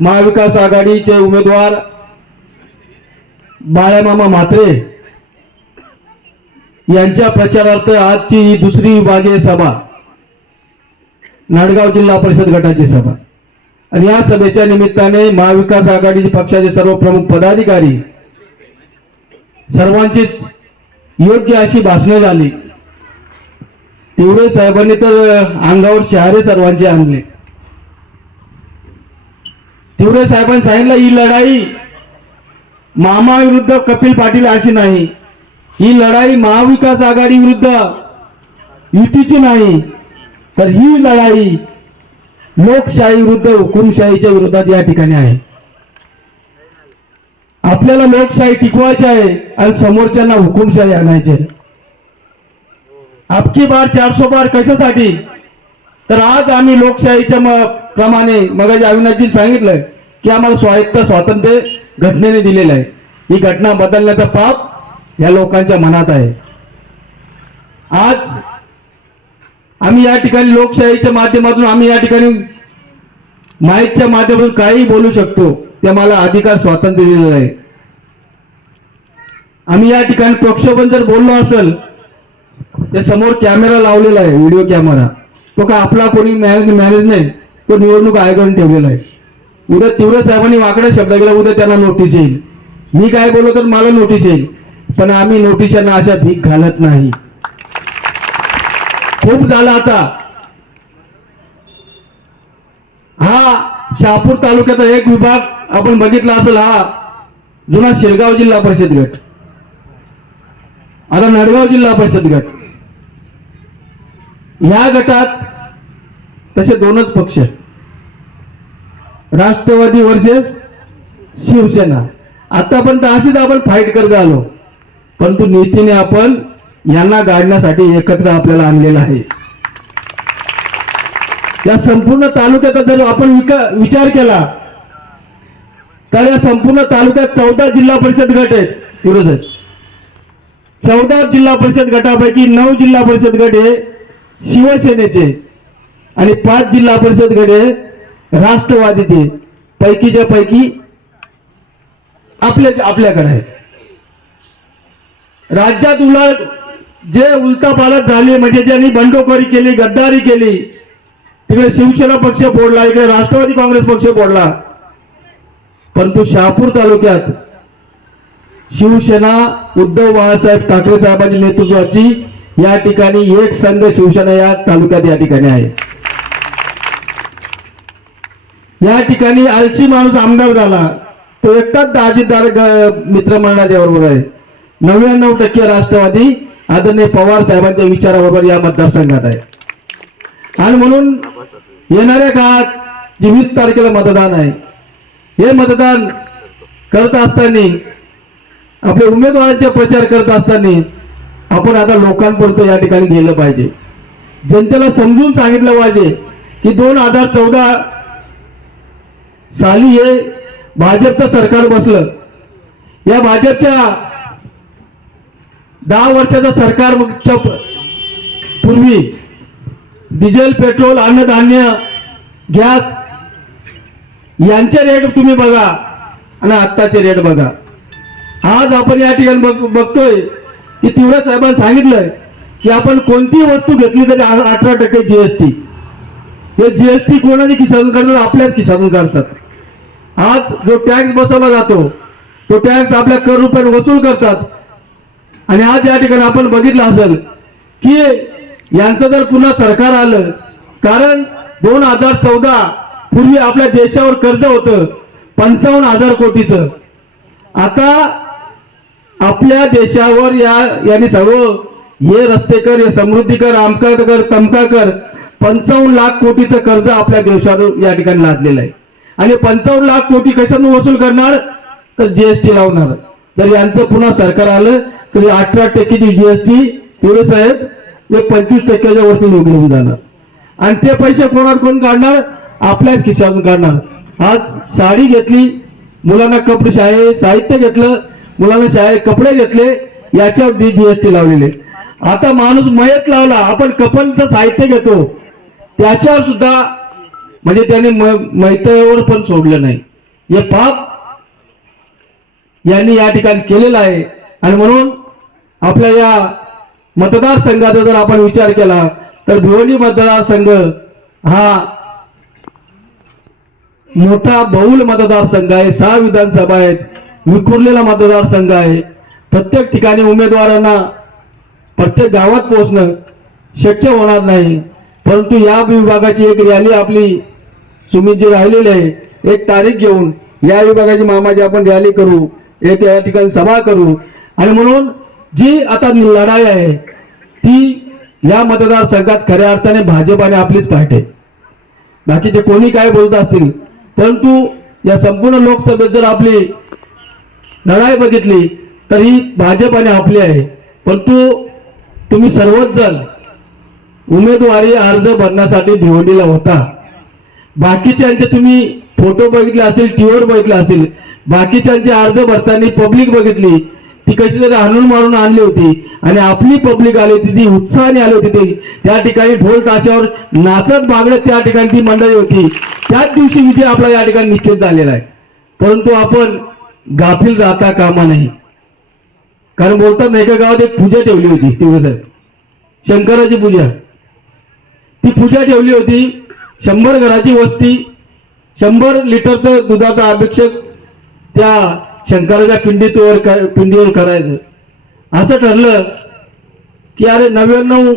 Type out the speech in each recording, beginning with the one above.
महाविकास आघाडीचे उमेदवार बाळामामा म्हात्रे यांच्या प्रचारार्थ आजची ही दुसरी विभागीय सभा नाडगाव जिल्हा परिषद गटाची सभा. आणि या सभेच्या निमित्ताने महाविकास आघाडी पक्षाचे सर्व प्रमुख पदाधिकारी सर्वांचीच योग्य अशी भाषणे झाली. तिवरे साहेबांनी तर अंगावर शहारे सर्वांचे आणले. तिवरे साहेबांनी सांगितलं ही लढाई मामा विरुद्ध कपिल पाटील अशी नाही. ही लढाई महाविकास आघाडी विरुद्ध युतीची नाही. तर ही लढाई लोकशाही विरुद्ध हुकुमशाहीच्या विरोधात या ठिकाणी आहे. आपल्याला लोकशाही टिकवायची आहे आणि समोरच्यांना हुकुमशाही आणायची आहे. आपकी बार चारशे बार कशासाठी? तर आज आम्ही लोकशाहीच्या प्रमाणे मग अविनाशजी सांगितलं की आम्हाला स्वायत्त स्वातंत्र्य घटनेने दिलेलं आहे. ही घटना बदलण्याचा पाप या लोकांच्या मनात आहे. आज आम्ही या ठिकाणी लोकशाहीच्या माध्यमातून आम्ही या ठिकाणी माईकच्या माध्यमातून काही बोलू शकतो ते मला अधिकार स्वातंत्र्य दिलेलं आहे. आम्ही या ठिकाणी प्रक्षोभन जर बोललो असेल ते समोर कॅमेरा लावलेला आहे व्हिडिओ कॅमेरा. तो का आपला कोणी मॅनेज मॅनेज नाही तो निवडणूक आयोगाने ठेवलेला आहे. उद्या तिवरे साहेबांनी वाकड्या शब्द केला उद्या त्यांना नोटीस येईल. मी काय बोललो तर मला नोटीस येईल. पण आम्ही नोटीसांना अशा भीक घालत नाही. खूप झालं आता. हा शहापूर तालुक्याचा एक विभाग आपण बघितला असेल हा जुना शिरगाव जिल्हा परिषद गट. आता नडगाव जिल्हा परिषद गट. या गटात तसे दोनच पक्ष राष्ट्रवादी वर्सेस शिवसेना. आतापर्यंत अशीच आपण फाईट करत आलो. परंतु नीतीने आपण यांना गाडण्यासाठी एकत्र आपल्याला आणलेलं आहे. या संपूर्ण तालुक्याचा जर आपण विचार केला तर या संपूर्ण तालुक्यात चौदा जिल्हा परिषद गट आहेत फिरोज चौदा जिल्हा परिषद गटापैकी नऊ जिल्हा परिषद गट हे शिवसेनेचे आणि पाच जिल्हा परिषद गट हे राष्ट्रवादीचे पैकीच्या पैकी आपल्या आपल्याकडे आहे राज्यात उलट जे उलटापालट झाले म्हणजे ज्यांनी बंडखोरी केली गद्दारी केली तिकडे शिवसेना पक्ष फोडला इकडे राष्ट्रवादी काँग्रेस पक्ष फोडला. परंतु शहापूर तालुक्यात शिवसेना उद्धव बाळासाहेब ठाकरे साहेबांच्या नेतृत्वाची या ठिकाणी एक संघ शिवसेना या तालुक्यात या ठिकाणी आहे. या ठिकाणी आळशी माणूस आमदार झाला. तो एकटाच दाजीदार मित्र बरोबर आहे. नव्याण्णव टक्के राष्ट्रवादी आदरणीय पवार साहेबांच्या विचाराबरोबर या मतदारसंघात आहे. आणि म्हणून येणाऱ्या काळात जे वीस तारखेला मतदान आहे हे मतदान करत असताना आपल्या उमेदवारांचा प्रचार करत असताना आपण आता लोकांपर्यंत या ठिकाणी गेलं पाहिजे. जनतेला समजून सांगितलं पाहिजे की दोन हजार चौदा साली हे भाजपचं सरकार बसलं. या भाजपच्या दहा वर्षाचं सरकारच्या पूर्वी डिझेल पेट्रोल अन्नधान्य गॅस यांचे रेट तुम्ही बघा आणि आत्ताचे रेट बघा. आज आपण या ठिकाणी बघ- बघतोय की तिवरे साहेबांनी सांगितलंय की आपण कोणती वस्तू घेतली तरी अठरा टक्के जीएसटी हे जीएसटी कोणाने किसान करतात? आपल्याच किसान करतात. आज जो टॅक्स बसवला जातो तो टॅक्स आपल्या कर रुपये वसूल करतात. आणि आज या ठिकाणी आपण बघितलं असेल की यांचं जर पुन्हा सरकार आलं कारण दोन हजार चौदा पूर्वी आपल्या देशावर कर्ज होतं पंचावन्न हजार कोटीचं. आता आपल्या देशावर या यांनी सर्व हे रस्ते कर हे समृद्धी कर आमका कर तमका कर पंचावन्न लाख कोटीचं कर्ज आपल्या देशावर या ठिकाणी लादलेलं आहे. आणि पंचावन्न लाख कोटी कशातून वसूल करणार? तर जीएसटी लावणार. जर यांचं पुन्हा सरकार आलं तर अठरा टक्केची जीएसटी तेवढे साहेब हे पंचवीस टक्क्याच्या वरती निघून जाणार. आणि ते पैसे कोणावर कोण काढणार? आपल्याच खिशातून काढणार. आज साडी घेतली मुलांना कपडे शाळे साहित्य घेतलं मुलांना शाळे कपडे घेतले याच्यावर जीएसटी लावलेले. आता माणूस मयत लावला आपण कपनचं साहित्य घेतो. त्याच्यावर सुद्धा म्हणजे त्याने म- मैत्रीवर पण सोडलं नाही. हे पाप यांनी या ठिकाणी केलेलं आहे. आणि म्हणून आपल्या या मतदारसंघाचा जर आपण विचार केला तर भिवंडी मतदारसंघ हा मोठा बहुल मतदारसंघ आहे. सहा विधानसभा आहेत. विखुरलेला मतदारसंघ आहे. प्रत्येक ठिकाणी उमेदवारांना प्रत्येक गावात पोहोचणं शक्य होणार नाही. परंतु या विभागाची एक रॅली आपली तुम्ही जे राहिलेले आहे एक तारीख घेऊन या विभागाची मामाची आपण रॅली करू एक या ठिकाणी सभा करू. आणि म्हणून जी आता लढाई आहे ती या मतदारसंघात खऱ्या अर्थाने भाजपाने आपलीच पाहिजे बाकीचे कोणी काय बोलत असतील परंतु या संपूर्ण लोकसभेत जर आपली लढाई बघितली तर ही भाजपाने आपली आहे. परंतु तुम्ही सर्वच जण उमेदवारी अर्ज भरण्यासाठी भिवंडीला होता. बाकीच्यांचे तुम्ही फोटो बघितले असेल टीव्हीवर बघितले असेल बाकीच्यांचे अर्ज भरताना पब्लिक बघितली ती कशी तरी आणून मारून आणली होती आणि आपली पब्लिक आली होती ती उत्साहाने आली होती ती त्या ठिकाणी ढोल ताशावर नाचत बागडत त्या ठिकाणी ती मंडळी होती. त्याच दिवशी विजय आपला या ठिकाणी निश्चित झालेला आहे. परंतु आपण गाफील राहता कामा नाही. कारण बोलतात ना एका गावात एक पूजा ठेवली होती तिकडे साहेब. शंकराची पूजा. ती पूजा ठेवली होती शंभर घराची वस्ती शंभर लिटरचं दुधाचा अभिषेक त्या शंकराच्या पिंडीतवर क- पिंडीवर करायचं. असं ठरलं की अरे नव्याण्णव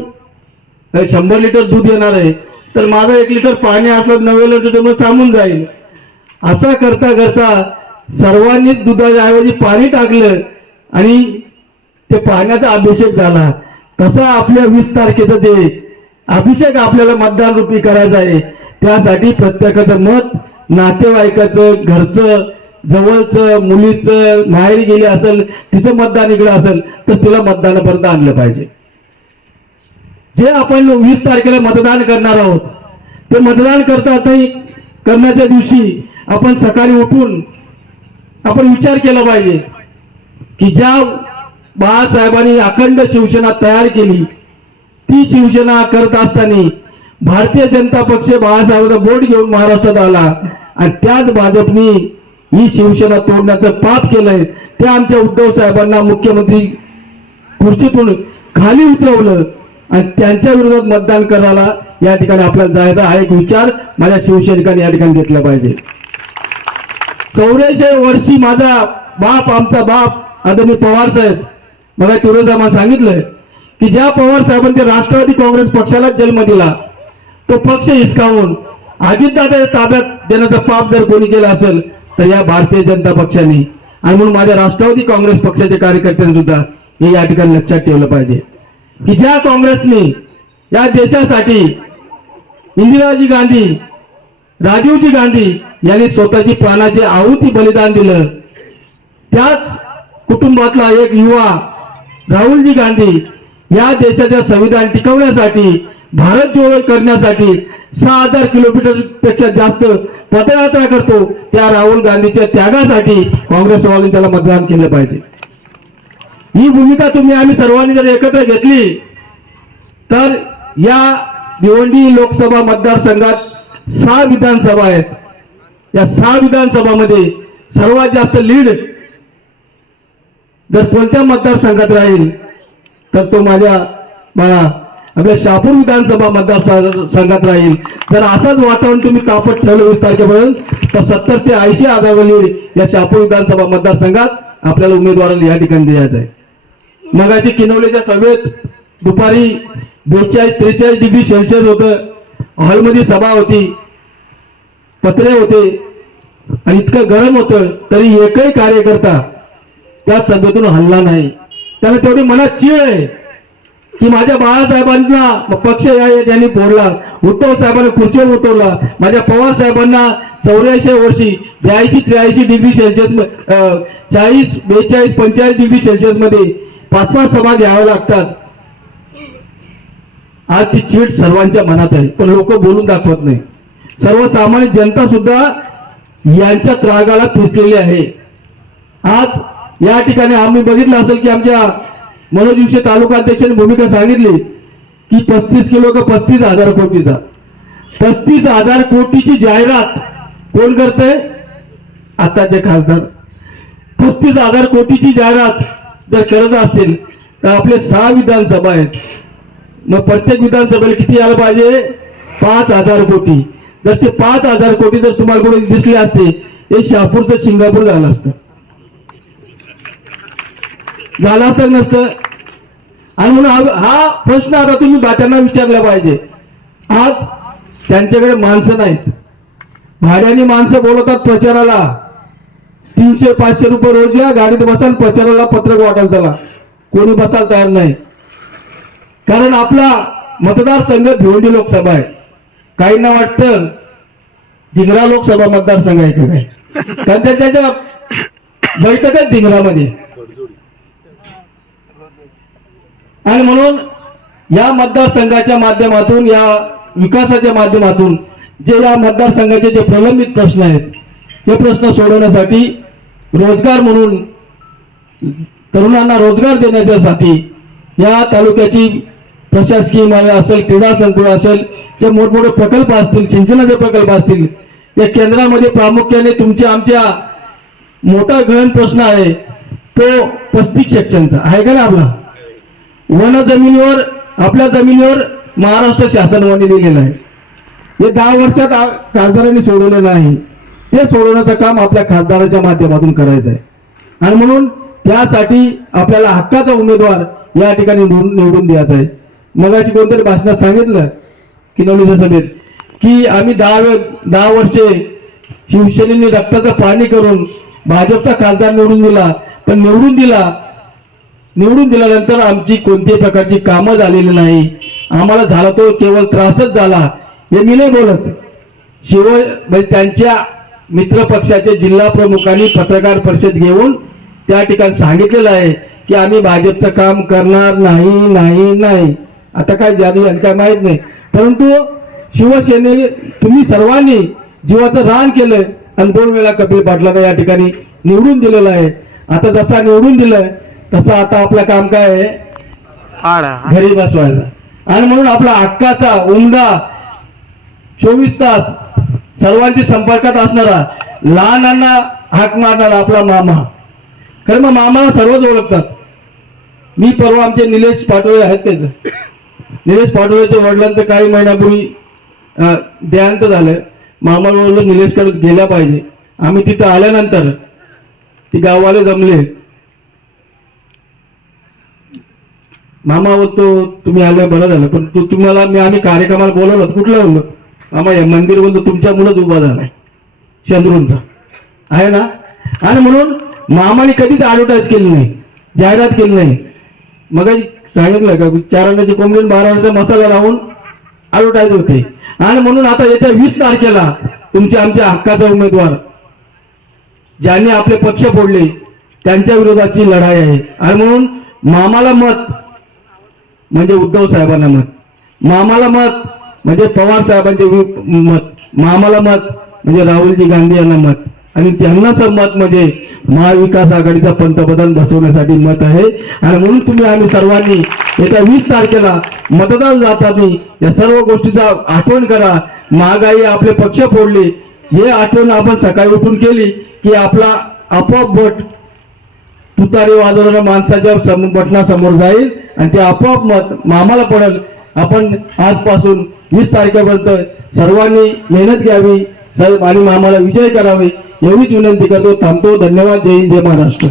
शंभर लिटर दूध येणार आहे तर माझं एक लिटर पाणी असलं नव्याण्णव लिटर मग सामून जाईल. असा करता करता सर्वांनीच दुधाच्या ऐवजी पाणी टाकलं आणि ते पाण्याचा अभिषेक झाला. तसा आपल्या वीस तारखेचं जे अभिषेक आपल्याला मतदान रूपी करायचा आहे. त्यासाठी प्रत्येकाचं मत नातेवाईकाचं घरचं जवळचं मुलीचं माहेरी गेली असेल तिचं मतदान इकडं असेल तर तिला मतदानापर्यंत आणलं पाहिजे. जे आपण वीस तारखेला मतदान करणार आहोत ते मतदान करता करण्याच्या दिवशी आपण सकाळी उठून आपण विचार केला पाहिजे की ज्या बाळासाहेबांनी अखंड शिवसेना तयार केली ती शिवसेना करत असताना भारतीय जनता पक्ष बाळासाहेबांचा बोट घेऊन महाराष्ट्रात आला. आणि त्याच भाजपनी ही शिवसेना तोडण्याचं पाप केलंय. ते आमच्या उद्धव साहेबांना मुख्यमंत्री खुर्चीतून खाली उतरवलं आणि त्यांच्या विरोधात मतदान करायला या ठिकाणी आपल्याला जायचा हा एक विचार माझ्या शिवसैनिकांनी या ठिकाणी घेतला पाहिजे. चौऱ्याऐंशी वर्षी माझा बाप आमचा बाप आदरणीय पवार साहेब मला तुरोजामा सांगितलंय की ज्या पवार साहेबांनी राष्ट्रवादी काँग्रेस पक्षाला जन्म दिला तो पक्ष हिसकावून अजितदादा ताब्यात देण्याचं पाप जर कोणी केलं असेल तर या भारतीय जनता पक्षाने. आणि म्हणून माझ्या राष्ट्रवादी काँग्रेस पक्षाच्या कार्यकर्त्यांनी सुद्धा हे या ठिकाणी लक्षात ठेवलं पाहिजे. की ज्या काँग्रेसने या देशासाठी इंदिराजी गांधी राजीवजी गांधी यांनी स्वतःची प्राणाची आहुती बलिदान दिलं त्याच कुटुंबातला एक युवा राहुलजी गांधी या देशाच्या संविधान टिकवण्यासाठी भारत जोडो करण्यासाठी सहा हजार किलोमीटरपेक्षा जास्त पदयात्रा करतो. त्या राहुल गांधीच्या त्यागासाठी काँग्रेसवाल्यांनी त्याला मतदान केलं पाहिजे. ही भूमिका तुम्ही आम्ही सर्वांनी जर एकत्र घेतली तर या भिवंडी लोकसभा मतदारसंघात सहा विधानसभा आहेत. या सहा विधानसभामध्ये सर्वात जास्त लीड जर कोणत्या मतदारसंघात राहील तर तो माझ्या मला आपल्या शापूर विधानसभा मतदारसंघात राहील. जर असंच वातावरण तुम्ही कापट ठेवलं वीस तारखेपर्यंत तर सत्तर ते ऐंशी हजार या शापूर विधानसभा मतदारसंघात आपल्याला उमेदवाराला या ठिकाणी द्यायचं आहे. मगाची किनवलेच्या सभेत दुपारी बेचाळीस त्रेचाळीस डिग्री सेल्सिअस होतं. हॉलमध्ये सभा होती. पत्रे होते. आणि इतकं गरम होतं तरी एकही कार्यकर्ता त्या सभेतून हल्ला नाही. त्याने तेवढी मनात चीळ आहे की माझ्या बाळासाहेबांना पक्ष यांनी फोडला. उद्धव साहेबांना खुर्चीवर उतरला माझ्या पवार साहेबांना चौऱ्याऐंशी वर्षी ब्याऐंशी त्र्याऐंशी डिग्री सेल्सिअस चाळीस बेचाळीस पंचेचाळीस डिग्री सेल्सिअसमध्ये पाच पाच सभा घ्याव्या लागतात. आज ती चीट सर्वांच्या मनात आहे. पण लोक बोलून दाखवत नाही. सर्वसामान्य जनता सुद्धा यांच्या त्रागाला पिसलेली आहे. आज या ठिकाणी आम्ही बघितलं असेल की आमच्या मनोज विषय तालुका अध्यक्षांनी भूमिका सांगितली की पस्तीस किलो का पस्तीस हजार कोटीचा. पस्तीस हजार कोटीची जाहिरात कोण करते आताचे खासदार. पस्तीस हजार कोटीची जाहिरात जर करत असतील तर आपले सहा विधानसभा आहेत. मग प्रत्येक विधानसभेला किती यायला पाहिजे? पाच हजार कोटी. जर ते पाच हजार कोटी जर तुम्हाला कोणी दिसले असते ते शहापूरचं सिंगापूर झालं असतं. झालं असं नसतं. आणि म्हणून हा प्रश्न आता तुम्ही बात्यांना विचारला पाहिजे. आज त्यांच्याकडे माणसं नाहीत. भाड्याने माणसं बोलवतात प्रचाराला. तीनशे पाचशे रुपये रोज या गाडीत बसाल प्रचाराला पत्रक वाटायला चला कोणी बसायला तयार नाही. कारण आपला मतदारसंघ भिवंडी लोकसभा आहे. काहींना वाटतं धिंगरा लोकसभा मतदारसंघ आहे काय कारण त्या- त्याच्या बैठक आहे धिंगरामध्ये. आणि म्हणून या मतदारसंघाच्या माध्यमातून या विकासाच्या माध्यमातून जे या मतदारसंघाचे जे प्रलंबित प्रश्न आहेत ते प्रश्न सोडवण्यासाठी रोजगार म्हणून तरुणांना रोजगार देण्याच्यासाठी या तालुक्याची प्रशासकीय इमारत असेल क्रीडा संकुल असेल जे मोठमोठे प्रकल्प असतील सिंचनाचे प्रकल्प असतील या केंद्रामध्ये प्रामुख्याने तुमच्या आमच्या मोठा गहन प्रश्न आहे तो पस्तीस सेक्शनचा. आहे का ना आपला? वन जमिनीवर आपल्या जमिनीवर महाराष्ट्र शासनाने दिलेलं आहे. हे दहा वर्षात आ- खासदारांनी सोडवलेलं आहे. ते सोडवण्याचं काम आपल्या खासदाराच्या माध्यमातून करायचं आहे. आणि म्हणून त्यासाठी आपल्याला हक्काचा उमेदवार या ठिकाणी निवडून निवडून द्यायचा आहे. मगाशी कोणतरी भाषणात सांगितलं की नवनीच्या सभेत की आम्ही दहा वेळ दहा वर्षे शिवसेनेने रक्ताचं पाणी करून भाजपचा खासदार निवडून दिला पण निवडून दिला निवडून दिल्यानंतर आमची कोणत्याही प्रकारची कामं झालेली नाही. आम्हाला झाला तो केवळ त्रासच झाला. हे मी नाही बोलत. शिव म्हणजे त्यांच्या मित्र पक्षाचे जिल्हा प्रमुखांनी पत्रकार परिषद घेऊन त्या ठिकाणी सांगितलेलं आहे की आम्ही भाजपचं काम करणार नाही नाही नाही. आता काय जादू आणि काय माहीत नाही. परंतु शिवसेने तुम्ही सर्वांनी जीवाचं रान केलं आणि दोन वेळा कपिल पाटलांना या ठिकाणी निवडून दिलेलं आहे. आता जसा निवडून दिलंय तसं आता आपलं काम काय आहे? घरी बसवायचा. आणि म्हणून आपला हक्काचा उमदा चोवीस तास सर्वांच्या संपर्कात असणारा लहानांना हाक मारणारा आपला मामा. खरं मग मामाला सर्वच ओळखतात. मी परवा आमचे निलेश पाटोळे आहेत त्याच निलेश पाटोळेच्या वडिलांचं काही महिन्यापूर्वी देहांत झालं. मामा निलेशकडे गेल्या पाहिजे. आम्ही तिथं आल्यानंतर ती गाववाले जमले. मामा हो बोलतो तुम्ही आले बरं झालं पण तू तुम्हाला मी आम्ही कार्यक्रमाला बोलवलं होतं. कुठलं बोललो? मामा हे मंदिर बोलतो तुमच्यामुळेच उभा झालाय चंद्रूंचा आहे ना? आणि म्हणून मामाने कधीच ऍडव्हर्टाईज केली नाही जाहिरात केली नाही. मग सांगितलं का चार अंड्याची कोंबडी बारा अंड्याचा मसाला लावून ॲडव्हर्टाईज होते. आणि म्हणून आता येत्या वीस तारखेला तुमच्या आमच्या हक्काचा उमेदवार ज्यांनी आपले पक्ष फोडले त्यांच्या विरोधाची लढाई आहे. आणि म्हणून मामाला मत म्हणजे उद्धव साहेबांना मत. मामाला मत म्हणजे पवार साहेबांचे मत. मामाला मत म्हणजे राहुलजी गांधी यांना मत. आणि त्यांनाच मत म्हणजे महाविकास आघाडीचा पंतप्रधान बसवण्यासाठी मत आहे. आणि म्हणून तुम्ही आम्ही सर्वांनी येत्या वीस तारखेला मतदान जाताना या सर्व गोष्टीचा आठवण करा. महागाई आपले पक्ष फोडले. हे आठवण आपण सकाळी उठून केली की आपला आपोआप भट तुतारी वाजवणाऱ्या माणसाच्या सम- बटनासमोर जाईल. आणि ते आपोआप मत मामाला पडेल. आपण आजपासून वीस तारखेपर्यंत सर्वांनी मेहनत घ्यावी सर्व आणि मामाला विजय करावे एवढीच विनंती करतो. थांबतो. धन्यवाद. जय हिंद. जय महाराष्ट्र.